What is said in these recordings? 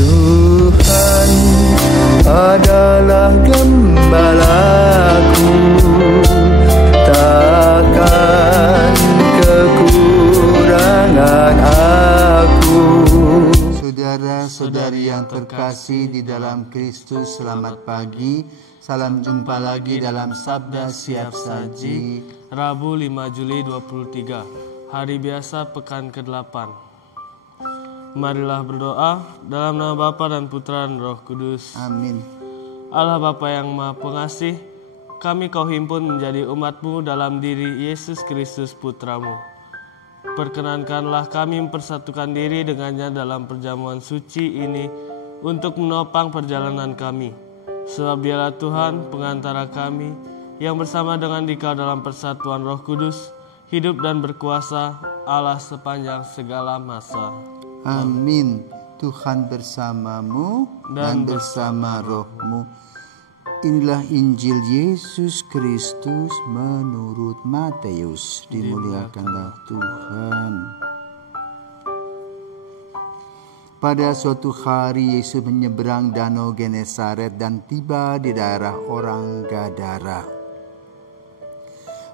Tuhan adalah gembalaku, takkan kekurangan aku. Saudara-saudari yang terkasih di dalam Kristus, selamat pagi. Salam jumpa lagi dalam Sabda Siap Saji, Rabu 5 Juli 23, hari biasa pekan ke-8. Marilah berdoa dalam nama Bapa dan Putra dan Roh Kudus. Amin. Allah Bapa yang Maha Pengasih, kami Kau himpun menjadi umat-Mu dalam diri Yesus Kristus Putra-Mu. Perkenankanlah kami mempersatukan diri dengannya dalam perjamuan suci ini untuk menopang perjalanan kami. Sebab Dialah Tuhan pengantara kami yang bersama dengan Dikau dalam persatuan Roh Kudus, hidup dan berkuasa Allah sepanjang segala masa. Amin. Tuhan bersamamu dan bersama rohmu. Inilah Injil Yesus Kristus menurut Matius. Dimuliakanlah Tuhan. Pada suatu hari Yesus menyeberang danau Genesaret dan tiba di daerah orang Gadara.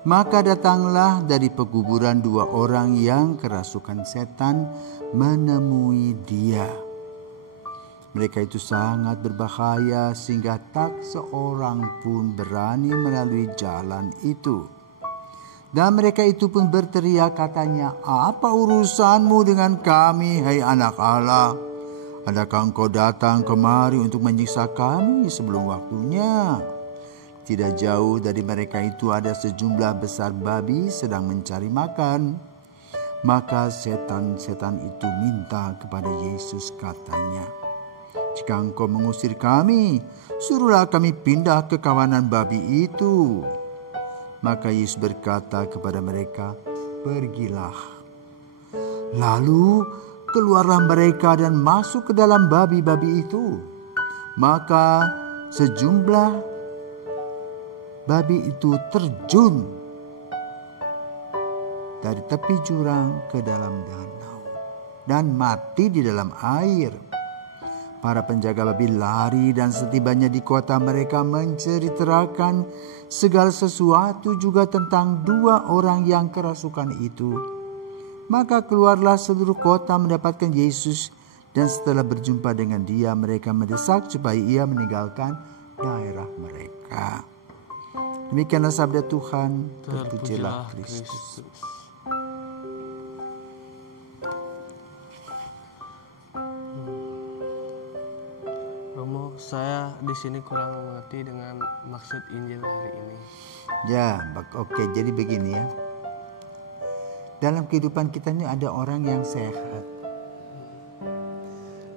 Maka datanglah dari pekuburan 2 orang yang kerasukan setan menemui Dia. Mereka itu sangat berbahaya sehingga tak seorang pun berani melalui jalan itu. Dan mereka itu pun berteriak katanya, "Apa urusanmu dengan kami, hai anak Allah? Adakah engkau datang kemari untuk menyiksa kami sebelum waktunya?" Tidak jauh dari mereka itu ada sejumlah besar babi sedang mencari makan. Maka setan-setan itu minta kepada Yesus katanya, "Jika engkau mengusir kami, suruhlah kami pindah ke kawanan babi itu." Maka Yesus berkata kepada mereka, "Pergilah." Lalu keluarlah mereka dan masuk ke dalam babi-babi itu. Maka sejumlah babi itu terjun dari tepi jurang ke dalam danau dan mati di dalam air. Para penjaga babi lari dan setibanya di kota mereka menceritakan segala sesuatu juga tentang 2 orang yang kerasukan itu. Maka keluarlah seluruh kota mendapatkan Yesus, dan setelah berjumpa dengan Dia mereka mendesak supaya Ia meninggalkan daerah mereka. Demikianlah sabda Tuhan. Terpujilah Kristus. Romo, saya di sini kurang mengerti dengan maksud Injil hari ini. Ya, oke. Jadi begini ya. Dalam kehidupan kita ini ada orang yang sehat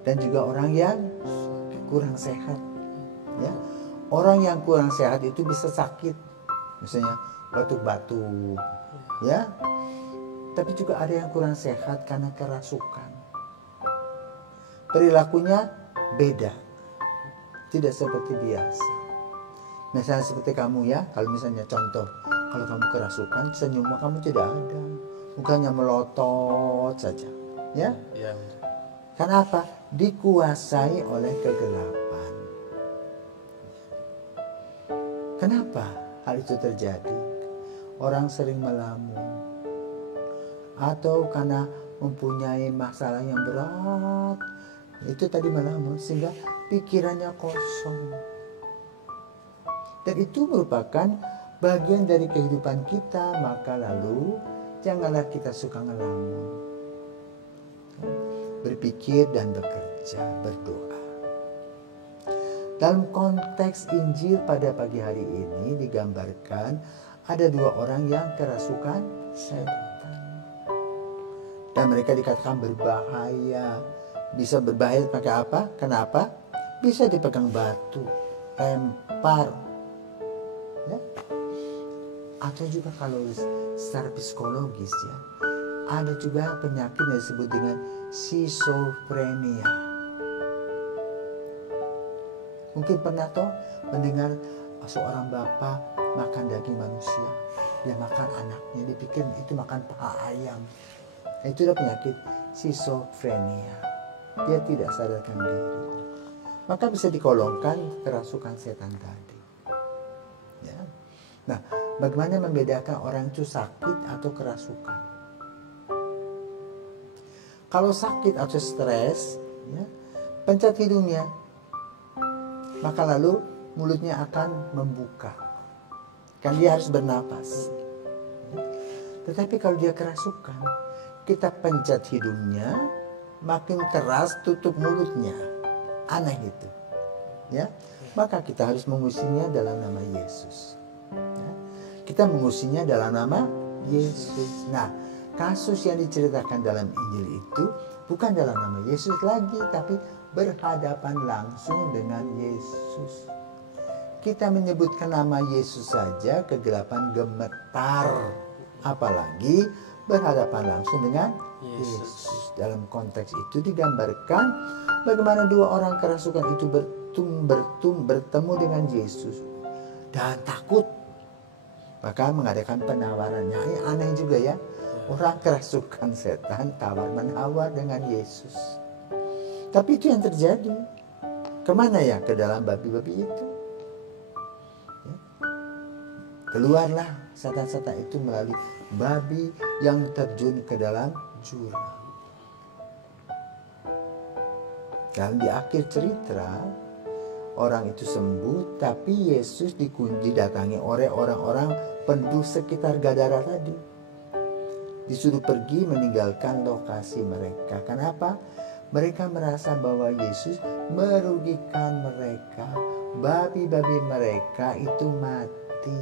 dan juga orang yang kurang sehat. Ya. Orang yang kurang sehat itu bisa sakit, misalnya batuk-batuk, ya. Tapi juga ada yang kurang sehat karena kerasukan. Perilakunya beda, tidak seperti biasa. Misalnya seperti kamu ya, kalau misalnya contoh, kalau kamu kerasukan, senyum kamu tidak ada, mukanya melotot saja, ya. Ya. Kenapa? Dikuasai oleh kegelapan. Kenapa hal itu terjadi? Orang sering melamun, atau karena mempunyai masalah yang berat, itu tadi melamun, sehingga pikirannya kosong. Dan itu merupakan bagian dari kehidupan kita, maka lalu janganlah kita suka ngelamun. Berpikir dan bekerja, berdoa. Dalam konteks Injil pada pagi hari ini digambarkan ada 2 orang yang kerasukan setan. Dan mereka dikatakan berbahaya. Bisa berbahaya pakai apa? Kenapa? Bisa dipegang batu, lempar. Ya? Atau juga kalau secara psikologis ya, ada juga penyakit yang disebut dengan schizophrenia. Mungkin pernah toh mendengar seorang bapak makan daging manusia, dia makan anaknya, dipikir itu makan paha ayam. Itu adalah penyakit schizophrenia. dia tidak sadarkan diri, maka bisa digolongkan kerasukan setan tadi. Ya. Nah, bagaimana membedakan orang itu sakit atau kerasukan? Kalau sakit atau stres, ya, pencet hidungnya, maka lalu mulutnya akan membuka. Kan dia harus bernapas. Tetapi kalau dia kerasukan, kita pencet hidungnya, makin keras tutup mulutnya. Aneh itu. Ya. Maka kita harus mengusinya dalam nama Yesus. Ya. Kita mengusinya dalam nama Yesus. Nah, kasus yang diceritakan dalam Injil itu bukan dalam nama Yesus lagi, tapi berhadapan langsung dengan Yesus. Kita menyebutkan nama Yesus saja kegelapan gemetar, apalagi berhadapan langsung dengan Yesus. Dalam konteks itu digambarkan bagaimana dua orang kerasukan itu bertemu dengan Yesus dan takut, maka mengadakan penawarannya. Ini aneh juga ya, orang kerasukan setan tawar-menawar dengan Yesus. Tapi itu yang terjadi. Kemana ya? Ke dalam babi-babi itu. Ya. Keluarlah setan-setan itu melalui babi yang terjun ke dalam jurang. Dan di akhir cerita, orang itu sembuh, tapi Yesus didatangi oleh orang-orang penduduk sekitar Gadara tadi. Disuruh pergi meninggalkan lokasi mereka. Kenapa? Mereka merasa bahwa Yesus merugikan mereka. Babi-babi mereka itu mati.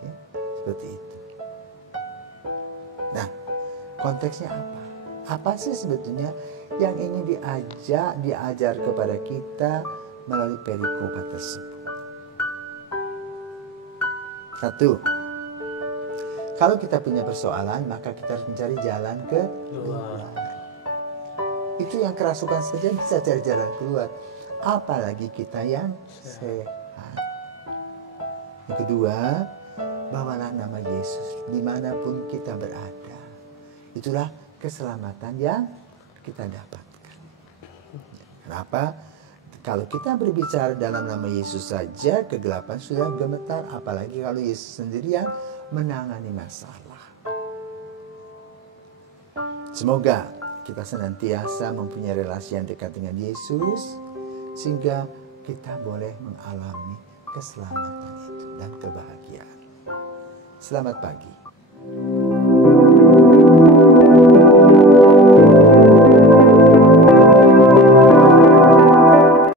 Ya, seperti itu. Nah, konteksnya apa? Apa sih sebetulnya yang ingin diajar kepada kita melalui perikopa tersebut? Satu, kalau kita punya persoalan, maka kita harus mencari jalan keluar. Itu yang kerasukan saja bisa cari jalan keluar, apalagi kita yang sehat. Yang kedua, bawalah nama Yesus dimanapun kita berada. Itulah keselamatan yang kita dapatkan. Kenapa? Kalau kita berbicara dalam nama Yesus saja, kegelapan sudah gemetar, apalagi kalau Yesus sendiri yang menangani masalah. Semoga kita senantiasa mempunyai relasi yang dekat dengan Yesus, sehingga kita boleh mengalami keselamatan itu dan kebahagiaan. Selamat pagi.